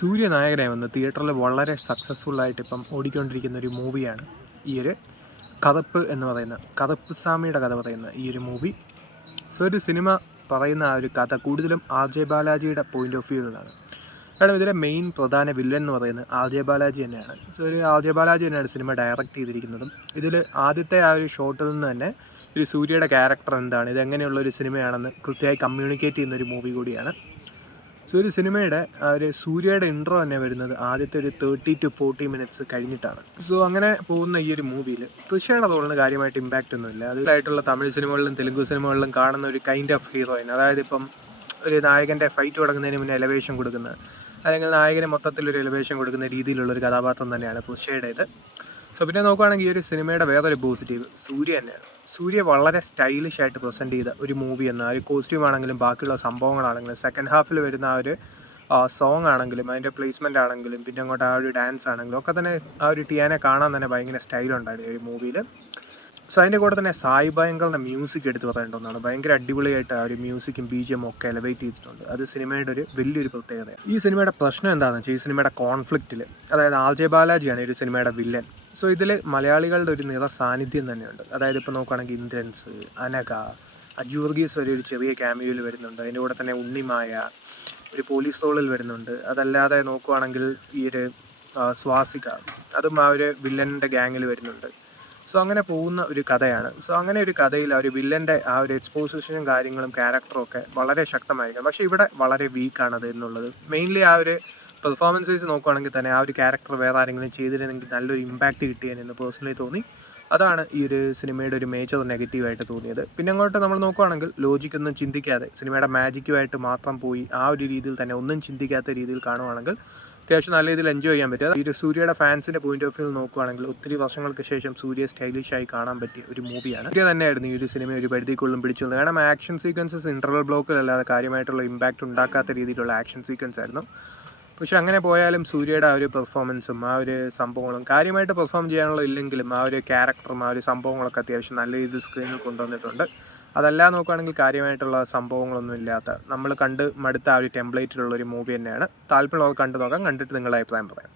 സൂര്യനായകനായി വന്ന് തിയേറ്ററിൽ വളരെ സക്സസ്ഫുള്ളായിട്ട് ഇപ്പം ഓടിക്കൊണ്ടിരിക്കുന്ന ഒരു മൂവിയാണ് ഈ ഒരു കതപ്പ് എന്ന് പറയുന്ന കതപ്പ് സ്വാമിയുടെ കഥ പറയുന്ന ഈ ഒരു മൂവി. സോ ഒരു സിനിമ പറയുന്ന ആ ഒരു കഥ കൂടുതലും ആർ ജെ ബാലാജിയുടെ പോയിൻ്റ് ഓഫ് വ്യൂ നിന്നാണ്. കാരണം ഇതിലെ മെയിൻ പ്രധാന വില്ലൻ എന്ന് പറയുന്നത് ആർ ജെ ബാലാജി തന്നെയാണ്. സോ ഒരു ആർ ജെ ബാലാജി തന്നെയാണ് സിനിമ ഡയറക്റ്റ് ചെയ്തിരിക്കുന്നതും. ഇതിൽ ആദ്യത്തെ ആ ഒരു ഷോട്ടിൽ നിന്ന് തന്നെ ഒരു സൂര്യയുടെ ക്യാരക്ടർ എന്താണ്, ഇതെങ്ങനെയുള്ളൊരു സിനിമയാണെന്ന് കൃത്യമായി കമ്മ്യൂണിക്കേറ്റ് ചെയ്യുന്നൊരു മൂവി കൂടിയാണ്. സോ ഒരു സിനിമയുടെ ഒരു സൂര്യയുടെ ഇൻട്രോ തന്നെ വരുന്നത് ആദ്യത്തെ ഒരു 30 to 40 മിനിറ്റ്സ് കഴിഞ്ഞിട്ടാണ്. സോ അങ്ങനെ പോകുന്ന ഈ ഒരു മൂവിയിൽ തൃശ്ശയുടെ റോളിന് കാര്യമായിട്ട് ഇമ്പാക്റ്റ് ഒന്നുമില്ല. അതിലായിട്ടുള്ള തമിഴ് സിനിമകളിലും തെലുങ്ക് സിനിമകളിലും കാണുന്ന ഒരു കൈൻഡ് ഓഫ് ഹീറോയിൻ, അതായത് ഇപ്പം ഒരു നായകൻ്റെ ഫൈറ്റ് തുടങ്ങുന്നതിന് മുന്നേ എലവേഷൻ കൊടുക്കുന്ന, അല്ലെങ്കിൽ നായകന് മൊത്തത്തിലൊരു എലവേഷൻ കൊടുക്കുന്ന രീതിയിലുള്ളൊരു കഥാപാത്രം തന്നെയാണ് തൃശ്ശയുടേത്. സോ പിന്നെ നോക്കുകയാണെങ്കിൽ ഈ ഒരു സിനിമയുടെ വേറൊരു പോസിറ്റീവ് സൂര്യ തന്നെയാണ്. സൂര്യ വളരെ സ്റ്റൈലിഷ് ആയിട്ട് പ്രസൻറ്റ് ചെയ്ത ഒരു മൂവി എന്ന ആ ഒരു കോസ്റ്റ്യൂം ആണെങ്കിലും ബാക്കിയുള്ള സംഭവങ്ങളാണെങ്കിലും സെക്കൻഡ് ഹാഫിൽ വരുന്ന ആ ഒരു സോങ് ആണെങ്കിലും അതിൻ്റെ പ്ലേസ്മെൻ്റ് ആണെങ്കിലും പിന്നെ അങ്ങോട്ട് ആ ഒരു ഡാൻസ് ആണെങ്കിലും ഒക്കെ തന്നെ ആ ഒരു ടിയാനെ കാണാൻ തന്നെ ഭയങ്കര സ്റ്റൈലുണ്ടായിരുന്നു ഈ ഒരു മൂവിയിൽ. സോ അതിൻ്റെ കൂടെ തന്നെ സായി ഭയങ്കറിൻ്റെ മ്യൂസിക് എടുത്ത് പറയേണ്ടതാണ്. ഭയങ്കര അടിപൊളിയായിട്ട് ആ ഒരു മ്യൂസിക്കും ബീജിഎം ഒക്കെ എലവേറ്റ് ചെയ്തിട്ടുണ്ട്. അത് സിനിമയുടെ ഒരു വലിയൊരു പ്രത്യേകതയാണ്. ഈ സിനിമയുടെ പ്രശ്നം എന്താണെന്ന് വെച്ചാൽ ഈ സിനിമയുടെ കോൺഫ്ലിക്റ്റിൽ, അതായത് ആർ ജെ ബാലാജിയാണ് ഈ ഒരു സിനിമയുടെ വില്ലൻ. സോ ഇതിൽ മലയാളികളുടെ ഒരു നിറ സാന്നിധ്യം തന്നെയുണ്ട്. അതായത് ഇപ്പോൾ നോക്കുകയാണെങ്കിൽ ഇന്ദ്രൻസ്, അനഘ, അജു വർഗീസ് വരെ ഒരു ചെറിയ ക്യാമിയോയിൽ വരുന്നുണ്ട്. അതിൻ്റെ കൂടെ തന്നെ ഉണ്ണിമായ ഒരു പോലീസ് റോളിൽ വരുന്നുണ്ട്. അതല്ലാതെ നോക്കുകയാണെങ്കിൽ ഈ ഒരു സ്വാസിക, അതും ആ ഒരു വില്ലൻ്റെ ഗ്യാങ്ങിൽ വരുന്നുണ്ട്. സോ അങ്ങനെ പോകുന്ന ഒരു കഥയാണ്. സോ അങ്ങനെ ഒരു കഥയിൽ ആ ഒരു വില്ലൻ്റെ ആ ഒരു എക്സ്പോസിഷനും കാര്യങ്ങളും ക്യാരക്ടറും ഒക്കെ വളരെ ശക്തമായിരിക്കും. പക്ഷേ ഇവിടെ വളരെ വീക്കാണത് എന്നുള്ളത്. മെയിൻലി ആ ഒരു പെർഫോമൻസ് വൈസ് നോക്കുകയാണെങ്കിൽ തന്നെ ആ ഒരു ക്യാരക്ടർ വേറെ ആരെങ്കിലും ചെയ്തിരുന്നെങ്കിൽ നല്ലൊരു ഇമ്പാക്റ്റ് കിട്ടിയെന്ന് പേഴ്സണലി തോന്നി. അതാണ് ഈ ഒരു സിനിമയുടെ ഒരു മേജർ നെഗറ്റീവായിട്ട് തോന്നിയത്. പിന്നെ അങ്ങോട്ട് നമ്മൾ നോക്കുകയാണെങ്കിൽ ലോജിക്കൊന്നും ചിന്തിക്കാതെ സിനിമയുടെ മാജിക്കുമായിട്ട് മാത്രം പോയി ആ ഒരു രീതിയിൽ തന്നെ ഒന്നും ചിന്തിക്കാത്ത രീതിയിൽ കാണുവാണെങ്കിൽ അത്യാവശ്യം നല്ല രീതിയിൽ എൻജോയ് ചെയ്യാൻ പറ്റുക. ഈ ഒരു സൂര്യയുടെ ഫാൻസിൻ്റെ പോയിന്റ് ഓഫ് വ്യൂ നോക്കുകയാണെങ്കിൽ ഒത്തിരി വർഷങ്ങൾക്ക് ശേഷം സൂര്യ സ്റ്റൈലിഷായി കാണാൻ പറ്റിയ ഒരു മൂവിയാണ്. സൂര്യ തന്നെയായിരുന്നു ഈ ഒരു സിനിമ ഒരു പരിധിക്കുള്ളും പിടിച്ചുള്ളത്. കാരണം ആക്ഷൻ സീക്വൻസസ് ഇൻ്റർവൽ ബ്ലോക്കിലല്ലാതെ കാര്യമായിട്ടുള്ള ഇമ്പാക്റ്റ് ഉണ്ടാക്കാത്ത രീതിയിലുള്ള ആക്ഷൻ സീക്വൻസ് ആയിരുന്നു. പക്ഷെ അങ്ങനെ പോയാലും സൂര്യയുടെ ആ ഒരു പെർഫോമൻസും ആ ഒരു സംഭവങ്ങളും കാര്യമായിട്ട് പെർഫോം ചെയ്യാനുള്ള ഇല്ലെങ്കിലും ആ ഒരു ക്യാരക്ടറും ആ ഒരു സംഭവങ്ങളൊക്കെ അത്യാവശ്യം നല്ല രീതിയിൽ സ്ക്രീനിൽ കൊണ്ടുവന്നിട്ടുണ്ട്. അതെല്ലാം നോക്കുകയാണെങ്കിൽ കാര്യമായിട്ടുള്ള സംഭവങ്ങളൊന്നും ഇല്ലാത്ത നമ്മൾ കണ്ട് മടുത്ത ആ ഒരു ടെംപ്ലേറ്റിലുള്ള ഒരു മൂവി തന്നെയാണ്. താല്പര്യമുള്ളവർ കണ്ടു നോക്കാം. കണ്ടിട്ട് നിങ്ങളുടെ അഭിപ്രായം പറയാം.